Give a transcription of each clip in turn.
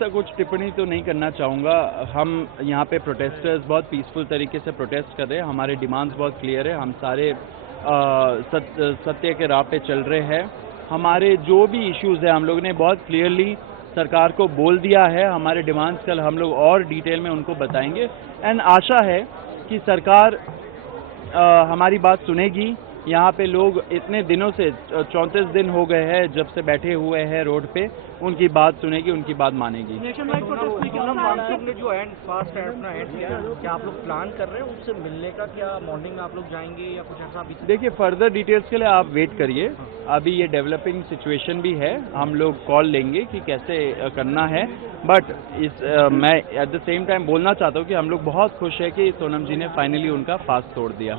ऐसा कुछ टिप्पणी तो नहीं करना चाहूँगा। हम यहाँ पे प्रोटेस्टर्स बहुत पीसफुल तरीके से प्रोटेस्ट कर रहे हैं। हमारे डिमांड्स बहुत क्लियर है। हम सारे सत्य के राह पे चल रहे हैं। हमारे जो भी इश्यूज़ हैं हम लोगों ने बहुत क्लियरली सरकार को बोल दिया है। हमारे डिमांड्स कल हम लोग और डिटेल में उनको बताएंगे एंड आशा है कि सरकार हमारी बात सुनेगी। यहाँ पे लोग इतने दिनों से 34 दिन हो गए हैं जब से बैठे हुए हैं रोड पे, उनकी बात सुनेगी, उनकी बात मानेगी। ने जो एंड फास्ट है अपना एंड किया, क्या आप लोग प्लान कर रहे हैं उससे मिलने का? क्या मॉर्निंग में आप लोग जाएंगे या कुछ ऐसा? अभी देखिए फर्दर डिटेल्स के लिए आप वेट करिए। अभी ये डेवलपिंग सिचुएशन भी है, हम लोग कॉल लेंगे कि कैसे करना है। बट मैं एट द सेम टाइम बोलना चाहता हूँ कि हम लोग बहुत खुश है कि सोनम जी ने फाइनली उनका फास्ट तोड़ दिया।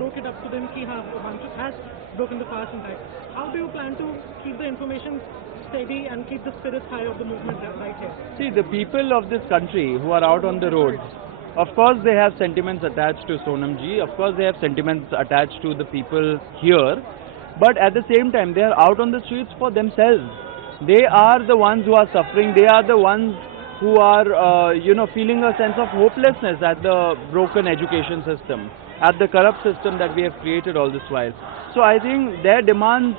broke it up to them कि हाँ Himanshu has broken the fast and that. How do you plan to keep the information steady and keep the spirits high of the movement right here? See, the people of this country who are out on the road, of course they have sentiments attached to Sonam ji, of course they have sentiments attached to the people here, but at the same time they are out on the streets for themselves. They are the ones who are suffering, they are the ones who are feeling a sense of hopelessness at the broken education system, at the corrupt system that we have created all this while. So I think their demands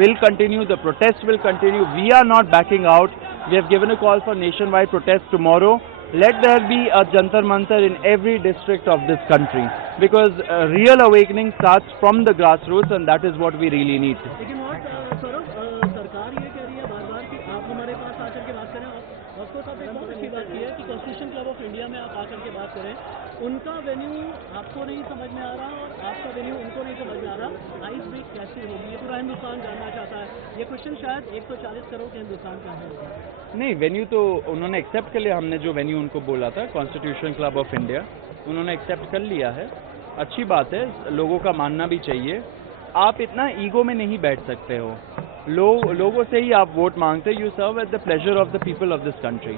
will continue, the protests will continue. We are not backing out. We have given a call for nationwide protest tomorrow. Let there be a Jantar Mantar in every district of this country, because real awakening starts from the grassroots and that is what we really need. लेकिन सौरभ, सरकार ये कह रही है बार-बार कि आप हमारे पास आकर के बात करें। ऑफकोर्स आप एक बहुत अच्छी बात की है कि कॉन्स्टिट्यूशन क्लब ऑफ इंडिया में आप आकर के बात करें। उनका वेन्यू आपको नहीं समझ में आ रहा और आपका वेन्यू उनको नहीं समझ में आ रहा। आइस ब्रेक कैसे होगी, ये पूरा हिंदुस्तान जानना चाहता है। ये क्वेश्चन शायद 140 करोड़ के हिंदुस्तान का है। नहीं, वेन्यू तो उन्होंने एक्सेप्ट कर लिया। हमने जो वेन्यू उनको बोला था कॉन्स्टिट्यूशन क्लब ऑफ इंडिया, उन्होंने एक्सेप्ट कर लिया है। अच्छी बात है, लोगों का मानना भी चाहिए। आप इतना ईगो में नहीं बैठ सकते हो। लोगों से ही आप वोट मांगते। You serve at the pleasure of the people of this country.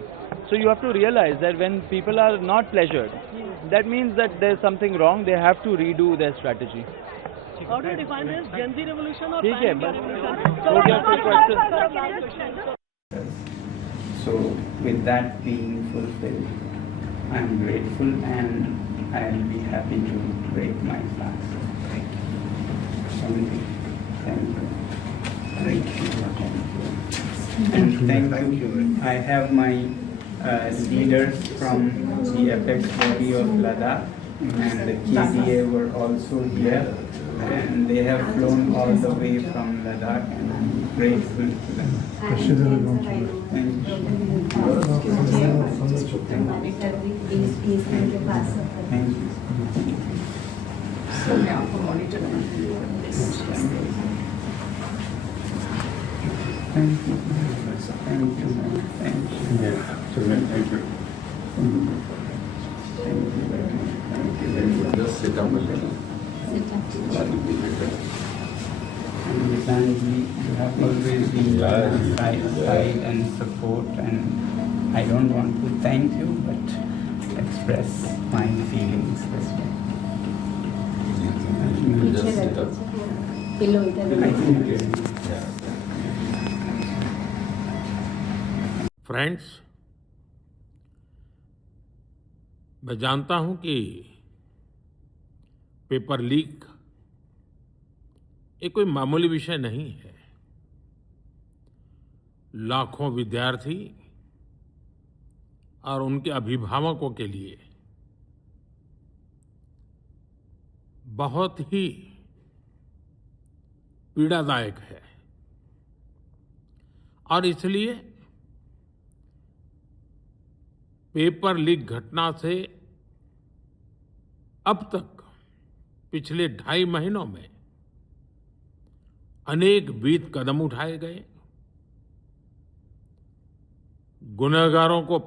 So you have to realize that when people are not pleasured, that means that there's something wrong. They have to redo their strategy. How do you define this? Gen Z revolution or ठीक है, Pan India बस revolution? हो गया कोई question? So with that being fulfilled, I am grateful and I will be happy to break my fast. Thank you. Thank you. Thank you. And thank you. I have my leaders from the apex body of Ladakh and the KDA were also here, and they have flown all the way from Ladakh, and I'm grateful to them. Thank you. Thank you. Thank you. Yeah. Thank you. Thank you very much. Just sit down a little. And Vitanji, you have always been by my side and support, and I don't want to thank you, but express my feelings this way. Just sit up. I think friends, मैं जानता हूं कि paper leak ये कोई मामूली विषय नहीं है। लाखों विद्यार्थी और उनके अभिभावकों के लिए बहुत ही पीड़ादायक है और इसलिए पेपर लीक घटना से अब तक पिछले 2.5 महीनों में अनेक विध कदम उठाए गए। गुनहगारों को